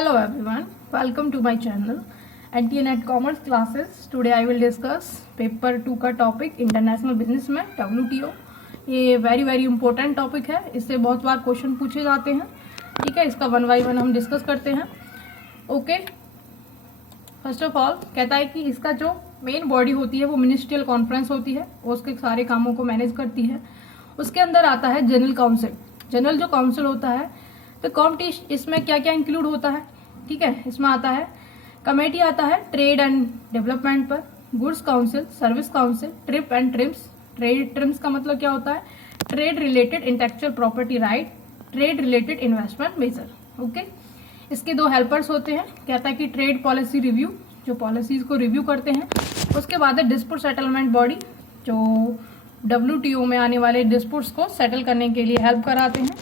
Hello everyone, welcome to my channel NT Commerce Classes. Today I will discuss paper 2 का topic international business में WTO. ये very important topic है, इससे बहुत बार question पूछे जाते हैं. ठीक है, इसका 1 बाय 1 हम डिस्कस करते हैं. ओके, फर्स्ट ऑफ ऑल कहता है कि इसका जो मेन बॉडी होती है वो मिनिस्ट्रियल कॉन्फ्रेंस होती है, वो उसके सारे कामों को मैनेज करती है. उसके अंदर आता है जनरल काउंसिल. जनरल जो काउंसिल होता है तो कॉम्पिटिशन, इसमें क्या क्या इंक्लूड होता है. ठीक है, इसमें आता है कमेटी, आता है ट्रेड एंड डेवलपमेंट पर, goods council, service council, trip and TRIMS. Trade TRIMS का मतलब क्या होता है? Trade related intellectual property right, trade related investment major. Okay, इसके 2 हेल्पर्स होते हैं. कहता है कि ट्रेड पॉलिसी रिव्यू, जो पॉलिसीज को रिव्यू करते हैं. उसके बाद है डिस्प्यूट सेटलमेंट बॉडी, जो WTO में आने वाले डिस्प्यूट्स को सेटल करने के लिए हेल्प कराते हैं.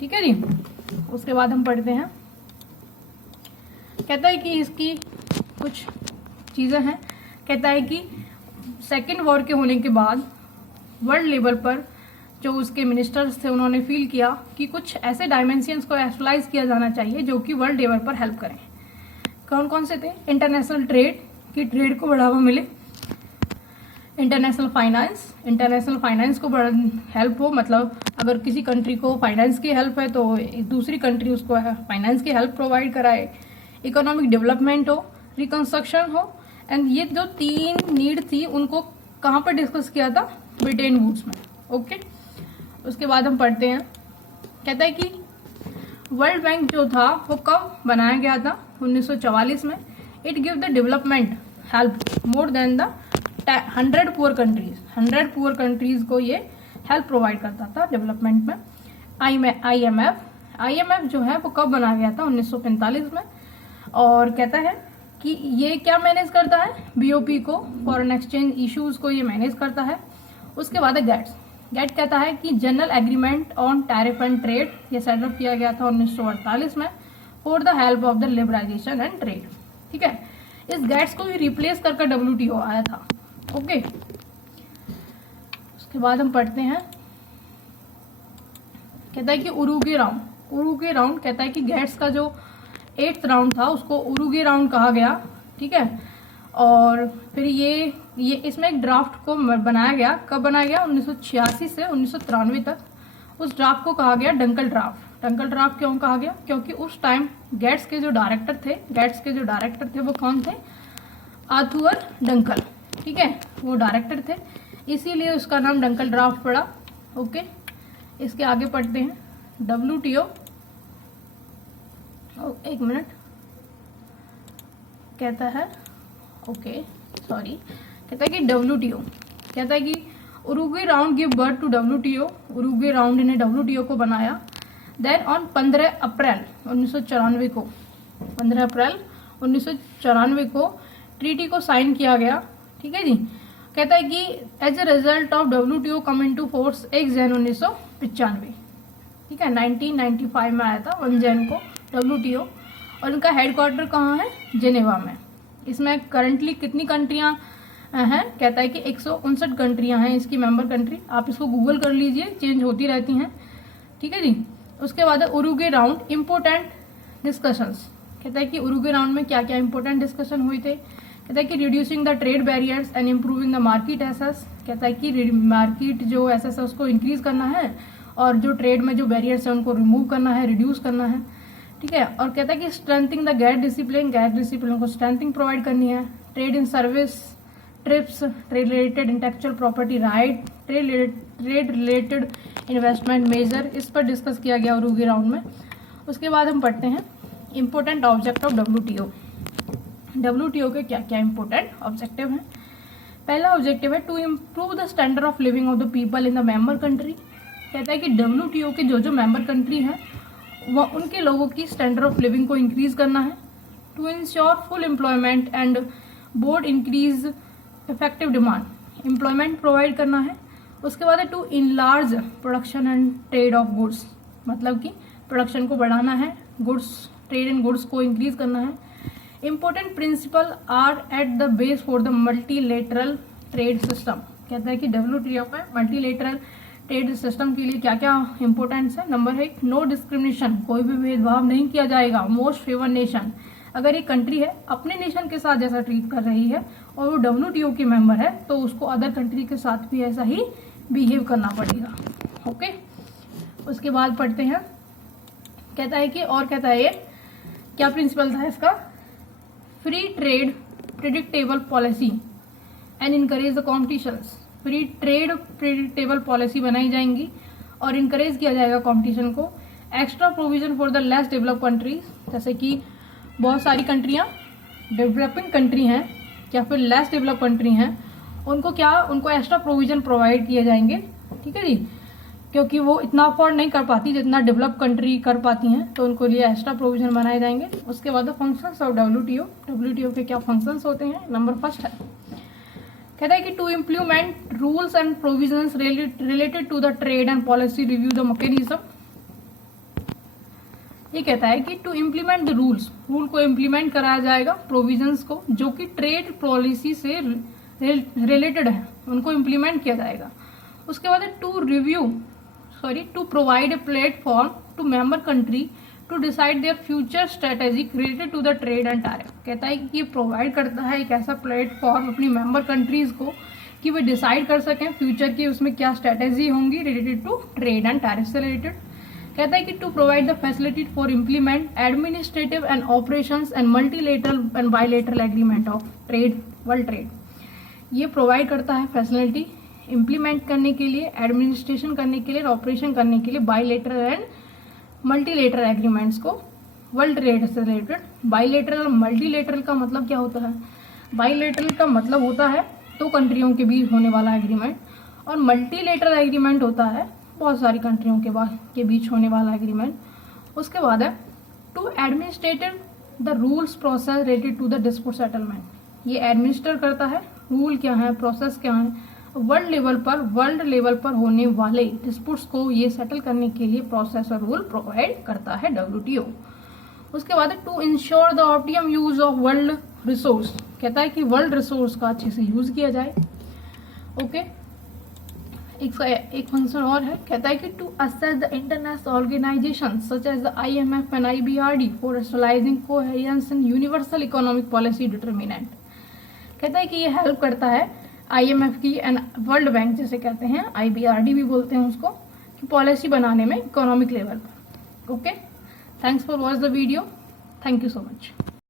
ठीक है जी. उसके बाद हम पढ़ते हैं, कहता है कि इसकी कुछ चीज़ें हैं. कहता है कि सेकेंड वॉर के होने के बाद वर्ल्ड लेवल पर जो उसके मिनिस्टर्स थे उन्होंने फील किया कि कुछ ऐसे डायमेंशंस को एक्चुअलाइज किया जाना चाहिए जो कि वर्ल्ड लेवल पर हेल्प करें. कौन कौन से थे? इंटरनेशनल ट्रेड, की ट्रेड को बढ़ावा मिले. इंटरनेशनल फाइनेंस को हेल्प हो, मतलब अगर किसी कंट्री को फाइनेंस की हेल्प है तो दूसरी कंट्री उसको फाइनेंस की हेल्प प्रोवाइड कराए. इकोनॉमिक डेवलपमेंट हो, रिकंस्ट्रक्शन हो. एंड ये जो 3 नीड थी उनको कहाँ पर डिस्कस किया था? ब्रिटेन वुड्स में. ओके, उसके बाद हम पढ़ते हैं. कहता है कि वर्ल्ड बैंक जो था वो कब बनाया गया था? 1944 में. It give the development help more than the 100 poor countries. 100 poor countries को ये हेल्प प्रोवाइड करता था डेवलपमेंट में. IMF जो है वो कब बनाया गया था? 1945 में. और कहता है कि ये क्या मैनेज करता है? BOP को, फॉरेन एक्सचेंज इश्यूज को ये मैनेज करता है. उसके बाद है गेट कहता है कि general agreement on tariff and trade, ये सेटअप किया गया था 1948 में for the help of the liberalisation and trade. ठीक है, इस गेट्स को भी रिप्लेस करके WTO आया था. ओके, उसके बाद हम पढ़ते हैं. कहता है कि उरुग्वे राउंड कहता है कि गेट्स का जो 8th राउंड था उसको उरुग्वे राउंड कहा गया. ठीक है, और फिर ये इसमें एक ड्राफ्ट को बनाया गया. कब बनाया गया? 1986 से 1993 तक. उस ड्राफ्ट को कहा गया डंकल ड्राफ्ट. क्यों कहा गया? क्योंकि उस टाइम गेट्स के जो डायरेक्टर थे वो कौन थे? Arthur Dunkel. ठीक है, वो डायरेक्टर थे, इसीलिए उसका नाम डंकल ड्राफ्ट पड़ा. ओके, इसके आगे पढ़ते हैं. WTO, एक मिनट, कहता है कहता है कि WTO, कहता है कि Uruguay round give birth to WTO. Uruguay round ने WTO को बनाया. देन ऑन 15 अप्रैल 1994 को ट्रीटी को साइन किया गया. ठीक है जी. कहता है कि as a result of WTO come into force 1 Jan 1995. ठीक है, 1995 में आया था 1 जन को WTO, और उनका हेडक्वार्टर कहाँ है? जेनेवा में. इसमें करंटली कितनी कंट्रियां हैं? कहता है कि 159 कंट्रियां हैं इसकी मेंबर कंट्री. आप इसको गूगल कर लीजिए, चेंज होती रहती हैं. ठीक है जी. उसके बाद है उरुग्वे राउंड इम्पोर्टेंट डिस्कशंस. कहता है कि उरुग्वे राउंड में क्या क्या इंपॉर्टेंट डिस्कशन हुए थे. कहता है कि reducing the trade barriers and improving the market access. कहता है कि मार्केट जो एसेस है उसको इंक्रीज करना है, और जो ट्रेड में जो बैरियर्स है उनको रिमूव करना है, रिड्यूस करना है. ठीक है, और कहता है कि स्ट्रेंथिंग द गैर डिसिप्लिन को स्ट्रेंथिंग प्रोवाइड करनी है. Trade in service, trips, trade related intellectual property right, trade related investment major, इस पर डिस्कस किया गया उरुग्वे राउंड में. उसके बाद हम पढ़ते हैं इंपॉर्टेंट ऑब्जेक्ट ऑफ WTO के क्या क्या इंपॉर्टेंट ऑब्जेक्टिव हैं. पहला ऑब्जेक्टिव है to improve the standard of living of the people in the member country. कहता है कि WTO के जो मेंबर कंट्री हैं वह उनके लोगों की स्टैंडर्ड ऑफ लिविंग को इंक्रीज करना है. To ensure full employment and board increase effective demand, employment provide करना है. उसके बाद है to enlarge production and trade of goods, मतलब कि प्रोडक्शन को बढ़ाना है, गुड्स, ट्रेड एंड गुड्स को इंक्रीज करना है. Important principle are at the base for the multilateral trade system. कहता है कि WTO में मल्टीलेटरल ट्रेड सिस्टम के लिए क्या क्या इंपॉर्टेंस है। नंबर 1, नो डिस्क्रिमिनेशन, कोई भी भेदभाव नहीं किया जाएगा। मोस्ट फेवर नेशन, अगर एक कंट्री है अपने नेशन के साथ जैसा ट्रीट कर रही है और वो WTO की मेंबर है तो उसको अदर कंट्री के साथ भी ऐसा ही बिहेव करना पड़ेगा। ओके, उसके बाद पढ़ते हैं, कहता है कि और कहता है ये क्या प्रिंसिपल था इसका, free trade predictable policy and encourage the competitions. Free trade predictable policy बनाई जाएंगी और इनकरेज किया जाएगा कंपटीशन को। Extra provision for the less develop countries, जैसे कि बहुत सारी कंट्रियां डेवलपिंग कंट्री हैं या फिर लेस डेवलप कंट्री हैं, उनको एक्स्ट्रा प्रोविजन प्रोवाइड किए जाएंगे। ठीक है जी, क्योंकि वो इतना अफोर्ड नहीं कर पाती जितना डेवलप कंट्री कर पाती हैं, तो उनको लिए एक्स्ट्रा प्रोविजन बनाए जाएंगे। उसके बाद फंक्शंस ऑफ WTO के क्या फंक्शंस होते हैं। नंबर 1 है, कहता है कि to implement rules and provisions related to the trade and policy review the mechanism. ये कहता है कि टू इम्प्लीमेंट द रूल को इम्प्लीमेंट कराया जाएगा, प्रोविजंस को जो कि ट्रेड पॉलिसी से रिलेटेड है उनको इम्प्लीमेंट किया जाएगा। उसके बाद to provide a platform to member country to decide their future strategy related to the trade and tariff. कहता है कि ये प्रोवाइड करता है एक ऐसा प्लेटफॉर्म अपनी मेंबर कंट्रीज को कि वे डिसाइड कर सकें फ्यूचर की उसमें क्या स्ट्रेटेजी होंगी related to trade and tariff से रिलेटेड। कहता है कि to provide the facility for implement administrative and operations and multilateral and bilateral agreement of trade, world trade. ये प्रोवाइड करता है फैसिलिटी इम्प्लीमेंट करने के लिए, एडमिनिस्ट्रेशन करने के लिए, ऑपरेशन करने के लिए बायलेटरल एंड मल्टीलेटरल एग्रीमेंट्स को वर्ल्ड ट्रेड से रिलेटेड। बायलेटरल और मल्टीलेटरल का मतलब क्या होता है? बायलेटरल का मतलब होता है 2 कंट्रियों के बीच होने वाला एग्रीमेंट, और मल्टीलेटरल एग्रीमेंट होता है बहुत सारी कंट्रियों के बीच होने वाला एग्रीमेंट। उसके बाद है to administrate the rules process related to the dispute settlement. ये एडमिनिस्टर करता है रूल क्या है, प्रोसेस क्या है, वर्ल्ड लेवल पर होने वाले डिस्प्यूट्स को ये सेटल करने के लिए प्रोसेस और रूल प्रोवाइड करता है WTO। उसके बाद to ensure the optimum use of world resource. कहता है कि वर्ल्ड रिसोर्स का अच्छे से यूज किया जाए। ओके, एक फंक्शन और है, कहता है कि to assess the international organisation such as the IMF and IBRD for establishing coherence in universal economic policy determinant. कहता है कि ये हेल्प करता है IMF की एंड वर्ल्ड बैंक जैसे कहते हैं, IBRD भी बोलते हैं उसको, कि पॉलिसी बनाने में इकोनॉमिक लेवल पर। Okay, thanks for watch the video, thank you so much.